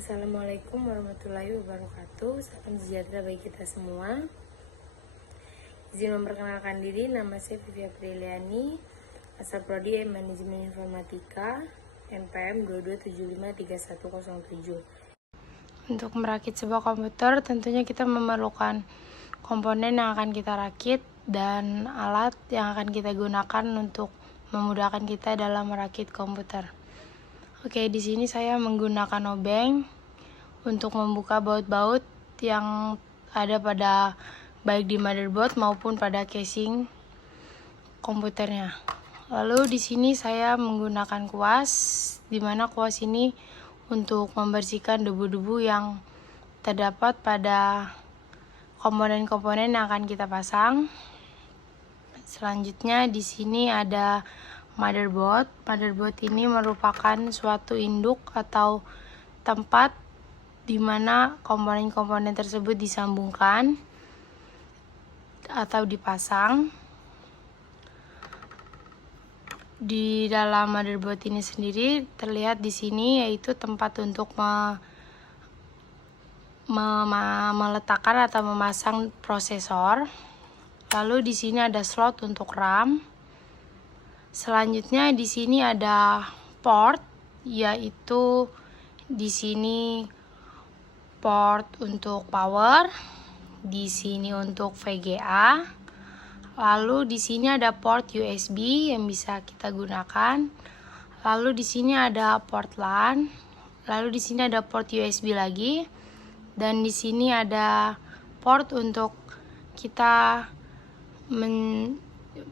Assalamualaikum warahmatullahi wabarakatuh. Salam sejahtera bagi kita semua. Izin memperkenalkan diri, nama saya Vivi Apriliani, asal Prodi Manajemen Informatika, NPM 22753107. Untuk merakit sebuah komputer, tentunya kita memerlukan komponen yang akan kita rakit dan alat yang akan kita gunakan untuk memudahkan kita dalam merakit komputer. Oke, di sini saya menggunakan obeng untuk membuka baut-baut yang ada pada baik di motherboard maupun pada casing komputernya. Lalu di sini saya menggunakan kuas, di mana kuas ini untuk membersihkan debu-debu yang terdapat pada komponen-komponen yang akan kita pasang. Selanjutnya di sini ada motherboard. Motherboard ini merupakan suatu induk atau tempat di mana komponen-komponen tersebut disambungkan atau dipasang. Di dalam motherboard ini sendiri terlihat di sini yaitu tempat untuk meletakkan atau memasang prosesor. Lalu di sini ada slot untuk RAM. Selanjutnya di sini ada port, yaitu di sini port untuk power, di sini untuk VGA. Lalu di sini ada port USB yang bisa kita gunakan. Lalu di sini ada port LAN. Lalu di sini ada port USB lagi. Dan di sini ada port untuk kita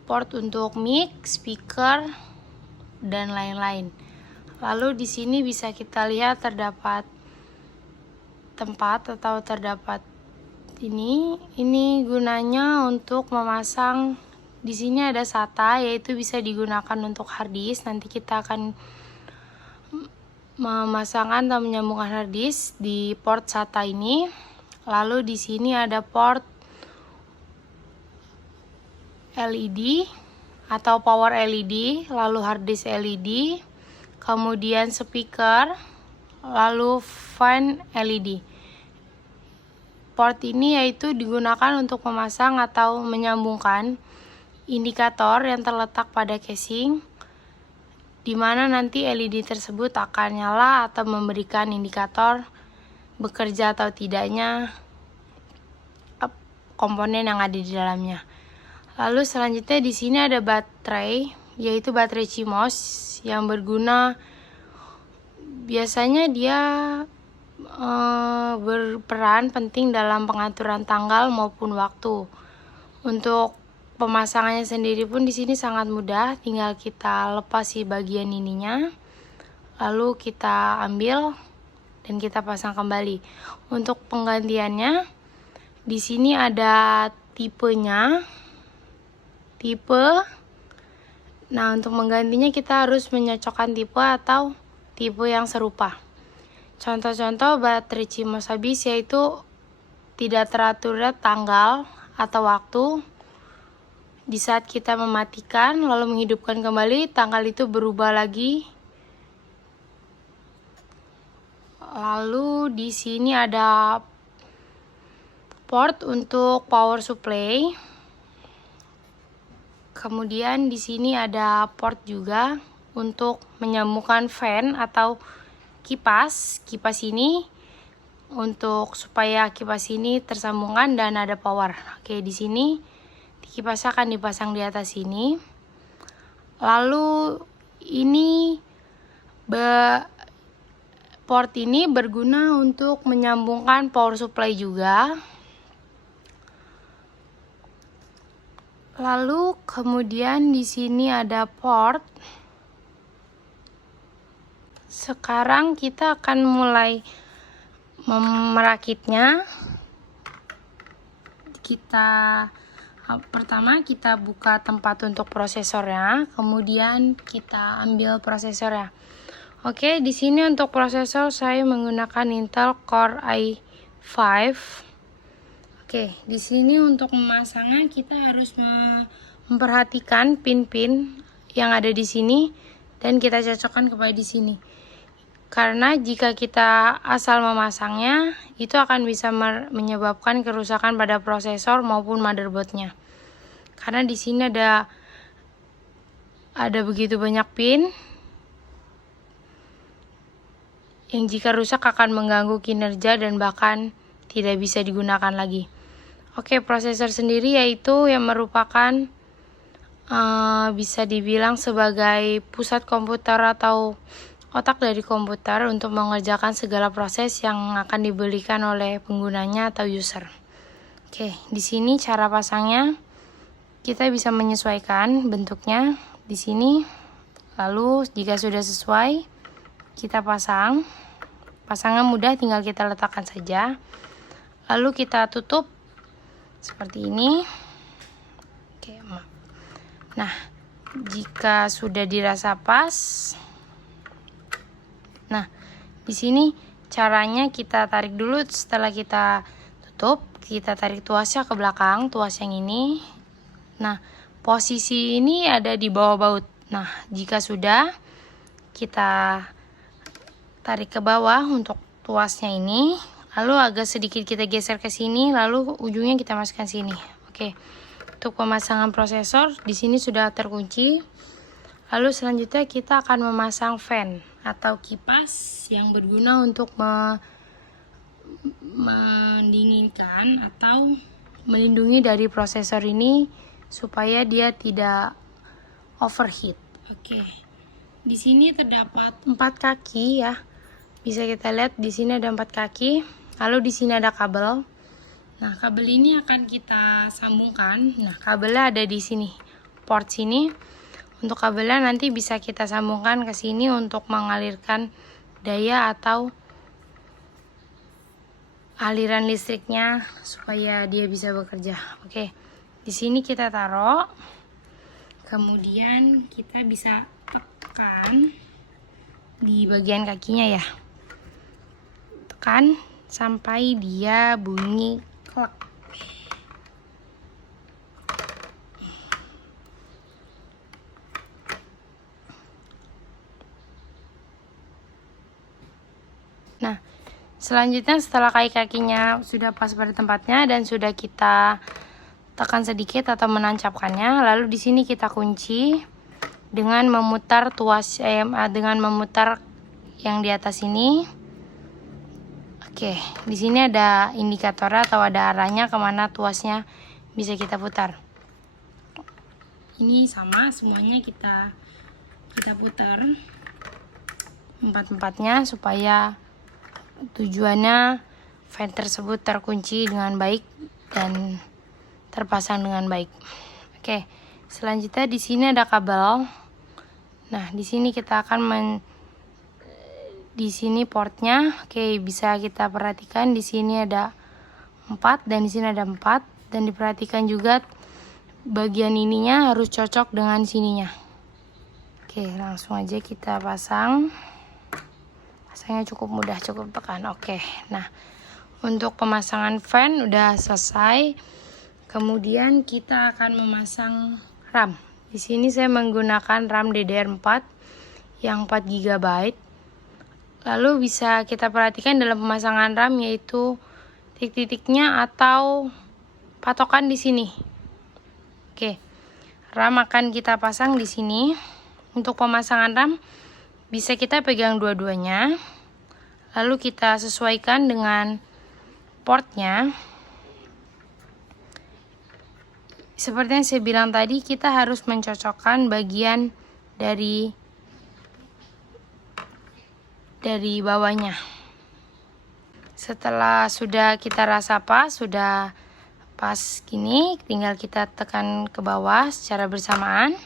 port untuk mic, speaker, dan lain-lain. Lalu di sini bisa kita lihat terdapat tempat atau terdapat ini gunanya untuk memasang. Di sini ada SATA, yaitu bisa digunakan untuk hard disk. Nanti kita akan memasangkan atau menyambungkan hard disk di port SATA ini. Lalu di sini ada port LED atau power LED, lalu hard disk LED, kemudian speaker, lalu fan LED. Port ini yaitu digunakan untuk memasang atau menyambungkan indikator yang terletak pada casing, di mana nanti LED tersebut akan nyala atau memberikan indikator bekerja atau tidaknya komponen yang ada di dalamnya. Lalu selanjutnya di sini ada baterai, yaitu baterai CMOS yang berguna. Biasanya dia berperan penting dalam pengaturan tanggal maupun waktu. Untuk pemasangannya sendiri pun di sini sangat mudah, tinggal kita lepas si bagian ininya, lalu kita ambil dan kita pasang kembali. Untuk penggantiannya di sini ada tipenya. Nah, untuk menggantinya kita harus menyocokkan tipe atau tipe yang serupa. Contoh-contoh baterai CMOS habis yaitu tidak teratur tanggal atau waktu. Di saat kita mematikan lalu menghidupkan kembali, tanggal itu berubah lagi. Lalu di sini ada port untuk power supply. Kemudian di sini ada port juga untuk menyambungkan fan atau kipas ini untuk supaya kipas ini tersambungkan dan ada power. Oke, di sini kipas akan dipasang di atas sini. Lalu ini port ini berguna untuk menyambungkan power supply juga. Lalu kemudian di sini ada port. Sekarang kita akan mulai merakitnya. Pertama kita buka tempat untuk prosesornya, kemudian kita ambil prosesornya. Oke, di sini untuk prosesor saya menggunakan Intel Core i5. Oke, di sini untuk memasangnya kita harus memperhatikan pin-pin yang ada di sini dan kita cocokkan kepada di sini. Karena jika kita asal memasangnya, itu akan bisa menyebabkan kerusakan pada prosesor maupun motherboardnya. Karena di sini ada begitu banyak pin yang jika rusak akan mengganggu kinerja dan bahkan tidak bisa digunakan lagi. Oke, prosesor sendiri yaitu yang merupakan bisa dibilang sebagai pusat komputer atau otak dari komputer untuk mengerjakan segala proses yang akan diberikan oleh penggunanya atau user. Oke, di sini cara pasangnya kita bisa menyesuaikan bentuknya di sini. Lalu jika sudah sesuai, kita pasang. Pasangan mudah, tinggal kita letakkan saja. Lalu kita tutup seperti ini. Oke, nah, jika sudah dirasa pas, nah, di sini caranya kita tarik dulu. Setelah kita tutup, kita tarik tuasnya ke belakang, tuas yang ini. Nah, posisi ini ada di bawah baut. Nah, jika sudah, kita tarik ke bawah untuk tuasnya ini. Lalu agak sedikit kita geser ke sini, lalu ujungnya kita masukkan sini. Oke. Untuk pemasangan prosesor di sini sudah terkunci. Lalu selanjutnya kita akan memasang fan atau kipas yang berguna untuk mendinginkan atau melindungi dari prosesor ini supaya dia tidak overheat. Oke. Di sini terdapat 4 kaki ya. Bisa kita lihat di sini ada 4 kaki. Lalu di sini ada kabel. Nah, kabel ini akan kita sambungkan. Nah, kabelnya ada di sini. Port sini. Untuk kabelnya nanti bisa kita sambungkan ke sini untuk mengalirkan daya atau aliran listriknya supaya dia bisa bekerja. Oke. Di sini kita taruh. Kemudian kita bisa tekan di bagian kakinya ya. Tekan sampai dia bunyi klak. Nah, selanjutnya setelah kakinya sudah pas pada tempatnya dan sudah kita tekan sedikit atau menancapkannya, lalu di sini kita kunci dengan memutar dengan memutar yang di atas ini. Oke, di sini ada indikator atau ada arahnya kemana tuasnya bisa kita putar. Ini sama semuanya kita putar empat-empatnya supaya tujuannya fan tersebut terkunci dengan baik dan terpasang dengan baik. Oke, selanjutnya di sini ada kabel. Nah, di sini kita akan di sini portnya. Oke, bisa kita perhatikan di sini ada 4 dan di sini ada 4 dan diperhatikan juga bagian ininya harus cocok dengan sininya. Oke, langsung aja kita pasang. Pasangnya cukup mudah, cukup tekan. Oke. Nah, untuk pemasangan fan udah selesai. Kemudian kita akan memasang RAM. Di sini saya menggunakan RAM DDR4 yang 4 GB. Lalu bisa kita perhatikan dalam pemasangan RAM yaitu titik-titiknya atau patokan di sini. Oke. RAM akan kita pasang di sini. Untuk pemasangan RAM bisa kita pegang dua-duanya. Lalu kita sesuaikan dengan portnya. Seperti yang saya bilang tadi, kita harus mencocokkan bagian dari bawahnya. Setelah sudah kita rasa pas, sudah pas gini, tinggal kita tekan ke bawah secara bersamaan.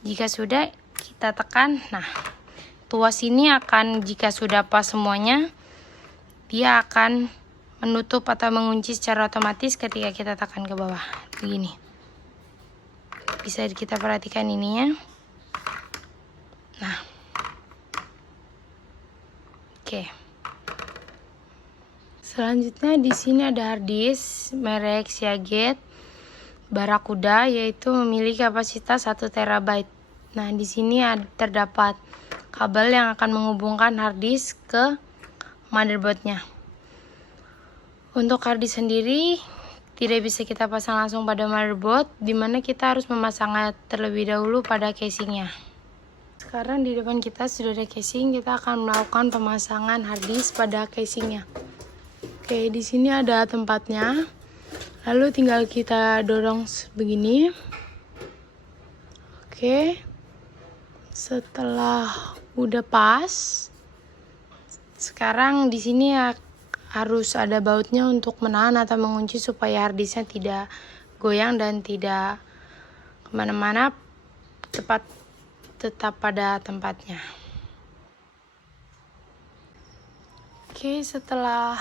Jika sudah, kita tekan. Nah, tuas ini akan, jika sudah pas semuanya, dia akan menutup atau mengunci secara otomatis ketika kita tekan ke bawah. Begini. Bisa kita perhatikan ininya. Nah. Oke. Selanjutnya di sini ada hard disk merek Seagate Barracuda, yaitu memiliki kapasitas 1 TB. Nah, di sini terdapat kabel yang akan menghubungkan hard disk ke motherboardnya. Untuk hard disk sendiri tidak bisa kita pasang langsung pada motherboard, dimana kita harus memasangnya terlebih dahulu pada casingnya. Sekarang di depan kita sudah ada casing, kita akan melakukan pemasangan hard disk pada casingnya. Oke, di sini ada tempatnya. Lalu tinggal kita dorong begini. Oke. Setelah udah pas, sekarang di sini harus ada bautnya untuk menahan atau mengunci supaya hard disknya tidak goyang dan tidak kemana-mana, tetap pada tempatnya. Oke, setelah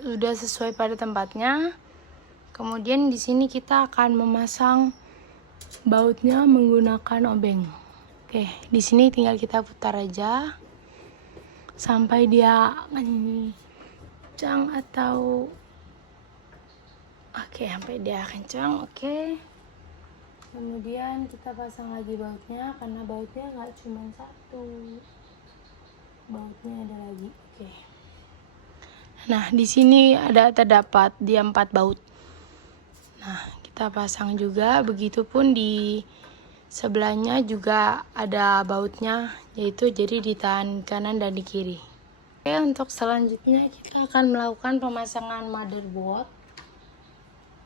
sudah sesuai pada tempatnya, kemudian di sini kita akan memasang bautnya menggunakan obeng. Oke, di sini tinggal kita putar aja sampai dia kencang atau sampai dia kencang. Oke. Kemudian kita pasang lagi bautnya, karena bautnya nggak cuma satu, bautnya ada lagi. Oke. Nah, di sini terdapat dia 4 baut. Nah, kita pasang juga, begitupun di sebelahnya juga ada bautnya, yaitu jadi ditahan kanan dan di kiri. Oke, untuk selanjutnya kita akan melakukan pemasangan motherboard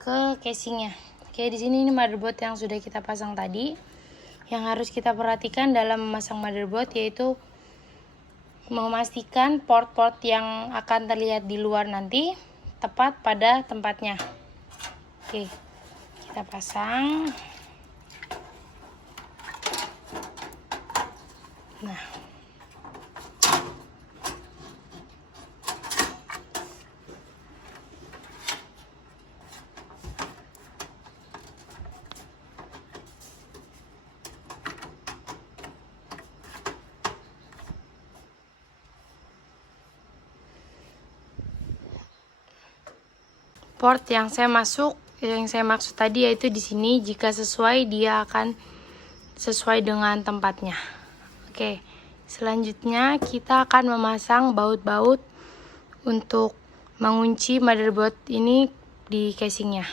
ke casingnya. Oke, di sini ini motherboard yang sudah kita pasang tadi. Yang harus kita perhatikan dalam memasang motherboard yaitu memastikan port-port yang akan terlihat di luar nanti tepat pada tempatnya. Oke, kita pasang. Nah, port yang saya maksud tadi yaitu di sini, jika sesuai dia akan sesuai dengan tempatnya. Oke, selanjutnya kita akan memasang baut-baut untuk mengunci motherboard ini di casingnya.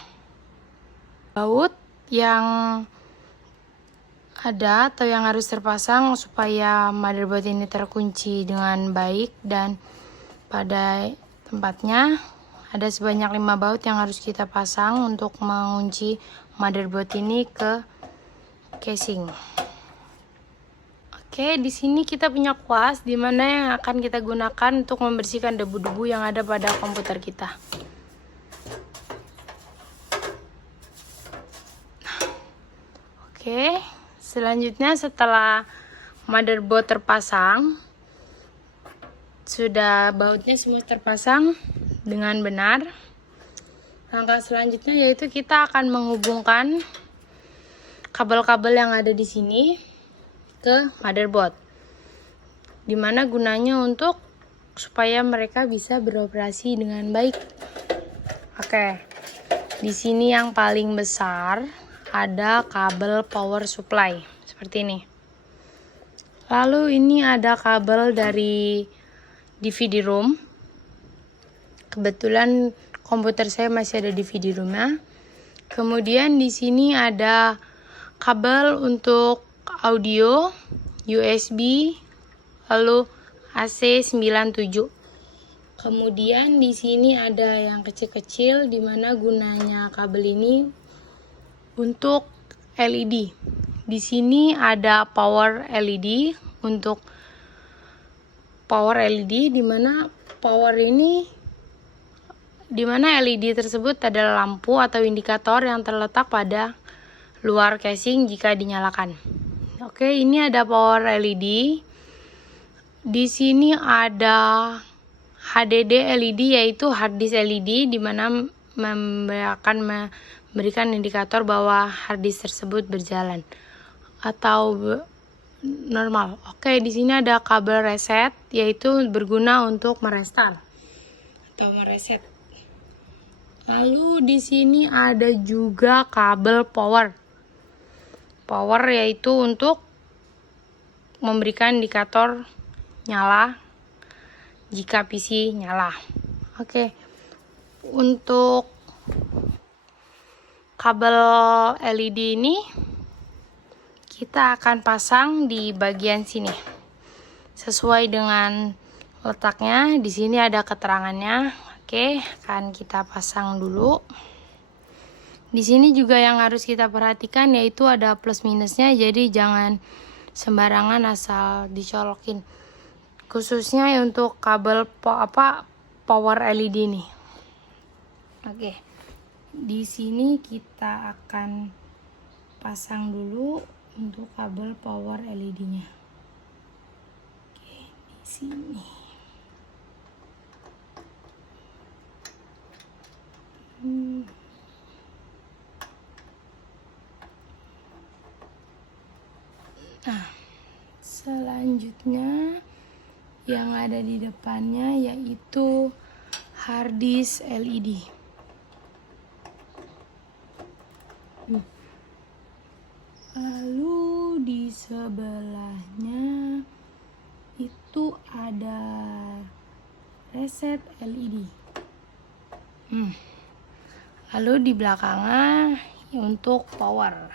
Baut yang ada atau yang harus terpasang supaya motherboard ini terkunci dengan baik dan pada tempatnya, ada sebanyak 5 baut yang harus kita pasang untuk mengunci motherboard ini ke casing. Oke, di sini kita punya kuas di mana yang akan kita gunakan untuk membersihkan debu-debu yang ada pada komputer kita. Oke, selanjutnya setelah motherboard terpasang, sudah bautnya semua terpasang dengan benar. Langkah selanjutnya yaitu kita akan menghubungkan kabel-kabel yang ada di sini ke motherboard, dimana gunanya untuk supaya mereka bisa beroperasi dengan baik. Oke, di sini yang paling besar ada kabel power supply seperti ini. Lalu ini ada kabel dari DVD room. Kebetulan komputer saya masih ada DVD room-nya. Kemudian di sini ada kabel untuk audio, USB, lalu AC 97. Kemudian di sini ada yang kecil-kecil di mana gunanya kabel ini untuk LED. Di sini ada power LED untuk power LED di mana LED tersebut adalah lampu atau indikator yang terletak pada luar casing jika dinyalakan. Oke, ini ada power LED. Di sini ada HDD LED yaitu hard disk LED di mana akan memberikan indikator bahwa hard disk tersebut berjalan atau normal. Oke, di sini ada kabel reset yaitu berguna untuk merestart atau mereset. Lalu di sini ada juga kabel power yaitu untuk memberikan indikator nyala jika PC nyala. Oke. Untuk kabel LED ini kita akan pasang di bagian sini. Sesuai dengan letaknya, di sini ada keterangannya. Oke, akan kita pasang dulu. Di sini juga yang harus kita perhatikan yaitu ada plus minusnya, jadi jangan sembarangan asal dicolokin. Khususnya untuk kabel power LED nih. Oke. Di sini kita akan pasang dulu untuk kabel power LED-nya. Oke, di sini. Nah, selanjutnya yang ada di depannya yaitu harddisk LED. Lalu di sebelahnya itu ada reset LED. Lalu di belakangnya untuk power.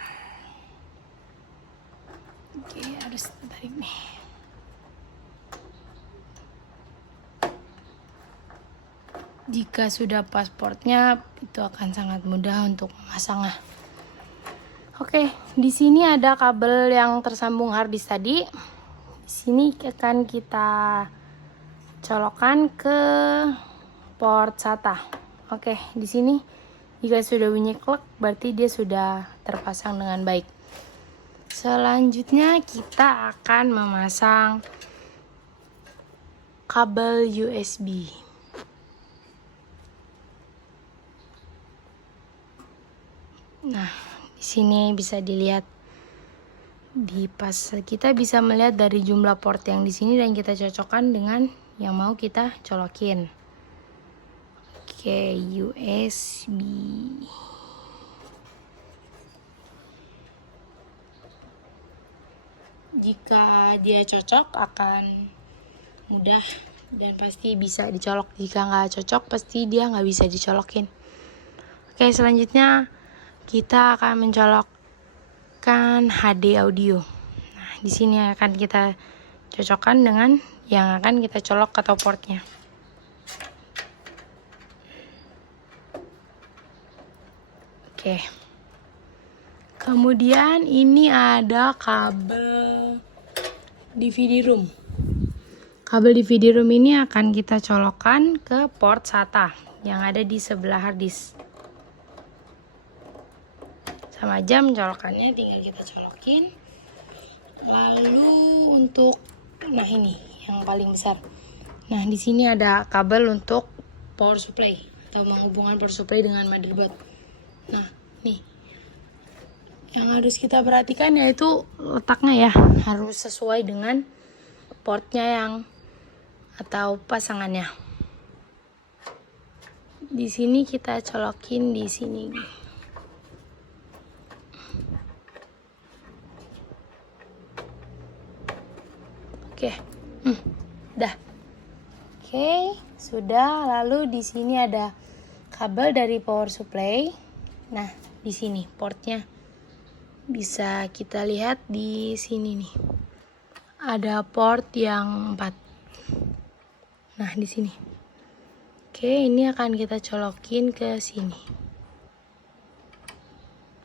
Oke, harus tarik nih. Jika sudah pasportnya, itu akan sangat mudah untuk memasangnya. Oke, di sini ada kabel yang tersambung harddisk tadi. Di sini akan kita colokkan ke port SATA. Oke, di sini jika sudah bunyi klek, berarti dia sudah terpasang dengan baik. Selanjutnya kita akan memasang kabel USB. Nah, di sini bisa dilihat kita bisa melihat dari jumlah port yang di sini dan kita cocokkan dengan yang mau kita colokin. Oke, USB. Jika dia cocok akan mudah dan pasti bisa dicolok. Jika nggak cocok pasti dia nggak bisa dicolokin. Oke, selanjutnya kita akan mencolokkan HD audio. Nah, di sini akan kita cocokkan dengan yang akan kita colok atau portnya. Oke. Kemudian ini ada kabel DVD room. Kabel DVD room ini akan kita colokkan ke port SATA yang ada di sebelah harddisk. Sama aja mencolokannya, tinggal kita colokin. Lalu untuk ini yang paling besar. Nah, di sini ada kabel untuk power supply atau menghubungkan power supply dengan motherboard. Nah, nih. Yang harus kita perhatikan yaitu letaknya ya, harus sesuai dengan portnya atau pasangannya. Di sini kita colokin di sini. Oke, dah. Oke, sudah. Lalu di sini ada kabel dari power supply. Nah, di sini portnya. Bisa kita lihat di sini nih. Ada port yang 4. Nah, di sini. Oke, ini akan kita colokin ke sini.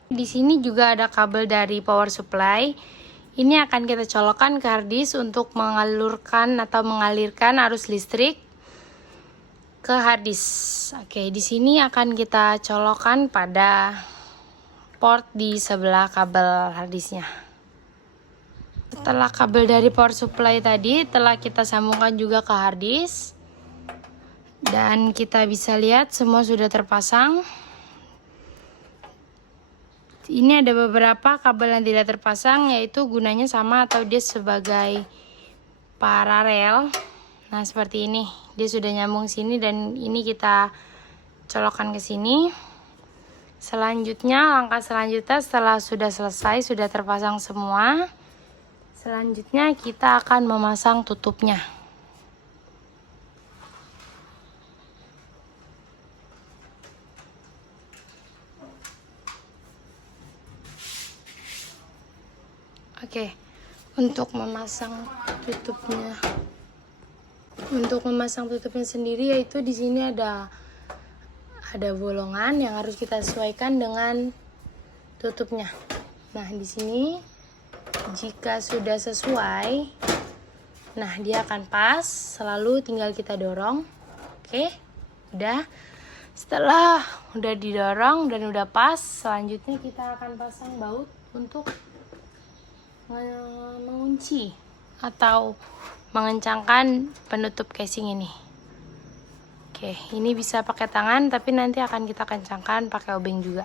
Di sini juga ada kabel dari power supply. Ini akan kita colokkan ke harddisk untuk mengalirkan arus listrik ke harddisk. Oke, di sini akan kita colokkan pada port di sebelah kabel harddisknya. Setelah kabel dari power supply tadi telah kita sambungkan juga ke harddisk, dan kita bisa lihat semua sudah terpasang. Ini ada beberapa kabel yang tidak terpasang, yaitu gunanya sama atau dia sebagai paralel. Nah, seperti ini, dia sudah nyambung sini dan ini kita colokkan ke sini. Selanjutnya, langkah selanjutnya setelah sudah selesai, sudah terpasang semua, Selanjutnya kita akan memasang tutupnya. Oke, untuk memasang tutupnya sendiri, yaitu di sini ada bolongan yang harus kita sesuaikan dengan tutupnya. Nah, di sini jika sudah sesuai, nah dia akan pas, selalu tinggal kita dorong. Oke, udah. Setelah udah didorong dan udah pas, selanjutnya kita akan pasang baut untuk mengunci atau mengencangkan penutup casing ini. Oke, ini bisa pakai tangan, tapi nanti akan kita kencangkan pakai obeng juga.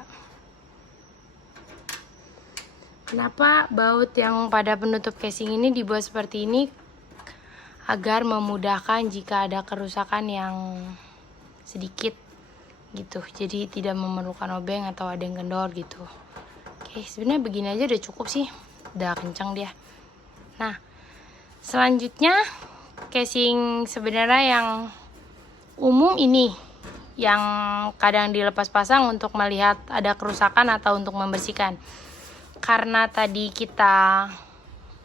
Kenapa baut yang pada penutup casing ini dibuat seperti ini? Agar memudahkan jika ada kerusakan yang sedikit gitu, jadi tidak memerlukan obeng atau ada yang kendor gitu. Oke, sebenarnya begini aja udah cukup sih, udah kencang dia. Nah, selanjutnya casing sebenarnya yang umum ini yang kadang dilepas pasang untuk melihat ada kerusakan atau untuk membersihkan. Karena tadi kita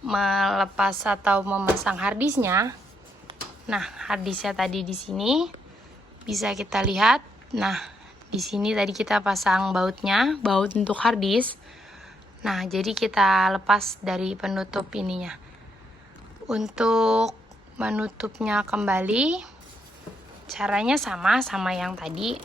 melepas atau memasang harddisknya, nah harddisknya tadi di sini bisa kita lihat. Nah, di sini tadi kita pasang bautnya, baut untuk harddisk. Nah, jadi kita lepas dari penutup ininya. Untuk menutupnya kembali, caranya sama yang tadi.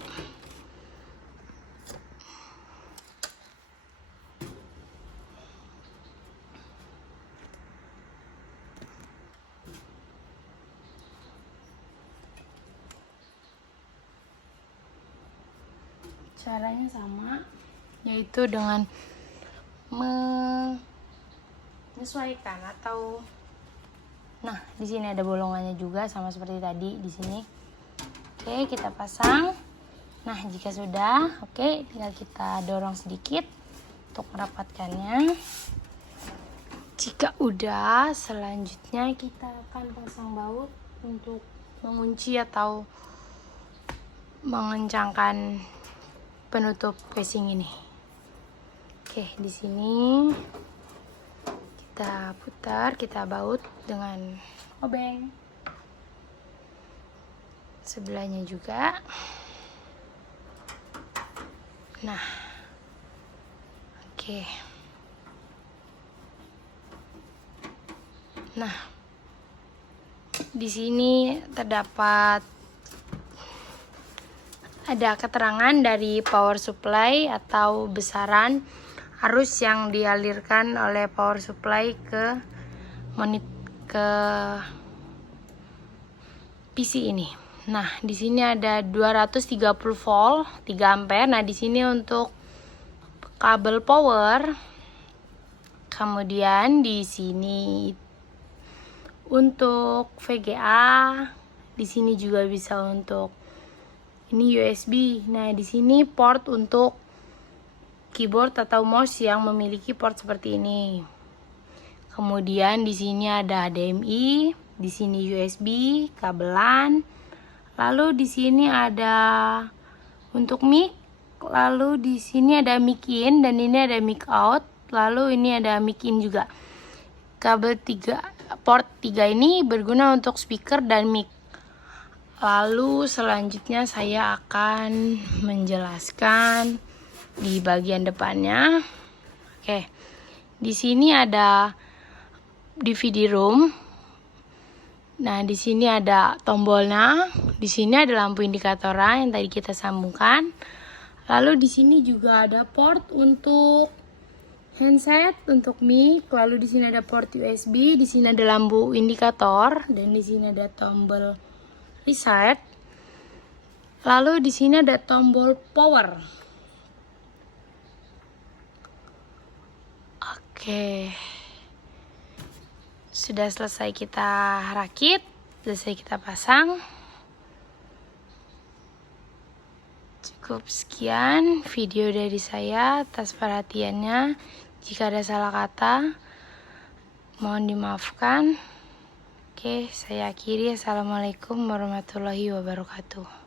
Caranya sama, yaitu dengan menyesuaikan atau, nah di sini ada bolongannya juga sama seperti tadi di sini. Oke, kita pasang. Nah, jika sudah, oke, tinggal kita dorong sedikit untuk merapatkannya. Jika udah, selanjutnya kita akan pasang baut untuk mengunci atau mengencangkan penutup casing ini. Oke, di sini kita putar, kita baut dengan obeng. Sebelahnya juga. Nah, oke. Nah, di sini terdapat ada keterangan dari power supply atau besaran arus yang dialirkan oleh power supply ke PC ini. Nah, di sini ada 230 volt, 3 ampere. Nah, di sini untuk kabel power. Kemudian di sini untuk VGA, di sini juga bisa untuk ini USB. Nah, di sini port untuk keyboard atau mouse yang memiliki port seperti ini. Kemudian di sini ada HDMI, di sini USB, kabelan. Lalu di sini ada untuk mic, lalu di sini ada mic in dan ini ada mic out, lalu ini ada mic in juga. Kabel 3 port 3 ini berguna untuk speaker dan mic. Lalu selanjutnya saya akan menjelaskan di bagian depannya. Oke. Di sini ada DVD room. Nah, di sini ada tombolnya. Di sini ada lampu indikatornya yang tadi kita sambungkan. Lalu di sini juga ada port untuk handset, untuk mic. Lalu di sini ada port USB, di sini ada lampu indikator dan di sini ada tombol reset. Lalu di sini ada tombol power. Oke. Sudah selesai kita rakit, selesai kita pasang. Cukup sekian video dari saya, atas perhatiannya. Jika ada salah kata, Mohon dimaafkan. Oke, saya akhiri. Assalamualaikum warahmatullahi wabarakatuh.